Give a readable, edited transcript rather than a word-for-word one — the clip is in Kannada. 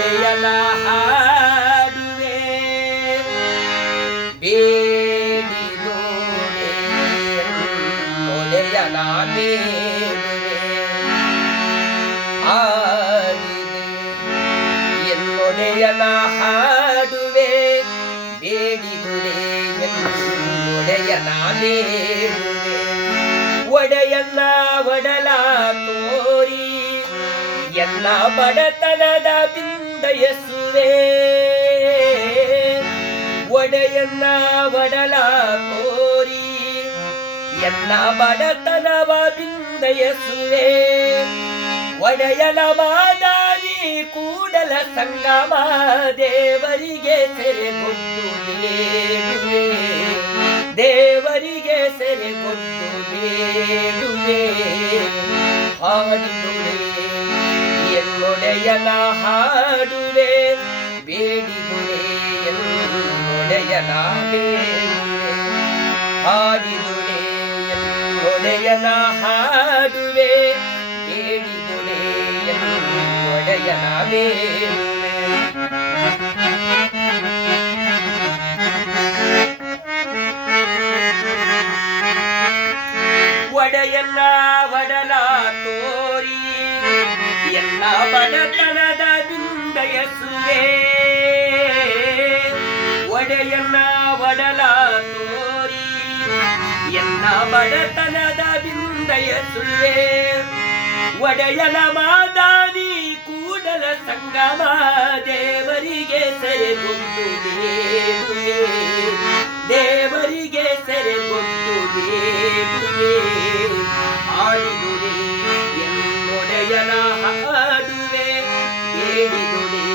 ಎನ್ನೊಡೆಯನ ಹಾಡುವೆ ಬೇಡಿದೋಡೆ ಎನ್ನೊಡೆಯನ ಬೇಡುವೆ ಹಾಡಿದೆ ಎನ್ನೊಡೆಯನ ಹಾಡುವೆ ಬೇಡಿದೊಡೆ ಎನ್ನೊಡೆಯನ ಬೇಡುವೆ ಒಡೆಯನ್ನ ಒಡಲ ತೋರಿ ಎನ್ನ ಬಡತನದ ಬಿಂದಯಸುವೆ ಒಡೆಯನ್ನ ಒಡಲ ತೋರಿ ಎನ್ನ ಬಡತನವ ಬಿಂದಯಸುವೆ ಒಡೆಯನ ಮಾದಾನಿ ಕೂಡಲ ಸಂಗಮ ದೇವರಿಗೆ ಸೆರೆಗೊಟ್ಟು ಬೇಡುವೆ ದೇವರಿಗೆ ಸೆರೆಗೊಟ್ಟು ಬೇಡುವೆ ಹಾಡಿದುವೆ ಎನ್ನೊಡೆಯನ ಹಾಡುವೆ ಬೇಡಿದುವೆ ಎನ್ನೊಡೆಯನ ಬೇಡುವೆ ಹಾಡಿದುವೆ ಎನ್ನೊಡೆಯನ ಹಾಡುವೆ ಬೇಡಿದುವೆ ಎನ್ನೊಡೆಯನ ಬೇಡುವೆ ಒಡೆಯನ್ನ ಒಡಲ ತೋರಿ ಎನ್ನ ಬಡತನದ ಬಿಂದಯಸುವೆ ಒಡೆಯನ್ನ ಒಡಲ ತೋರಿ ಎನ್ನ ಬಡತನದ ಬಿಂದಯಸುವೆ ಒಡೆಯನ ಮಾದಾನಿ ಕೂಡಲ ಸಂಗಮ ದೇವರಿಗೆ ಸೆರೆಗೊಟ್ಟು ಬೇಡುವೆ ದೇವರಿಗೆ ಸೆರೆಗೊಟ್ಟು ಬೇಡುವೆ ಹಾಡಿದುವೆ ಎನ್ನೊಡೆಯನ ಹಾಡುವೆ ಬೇಡಿದುವೆ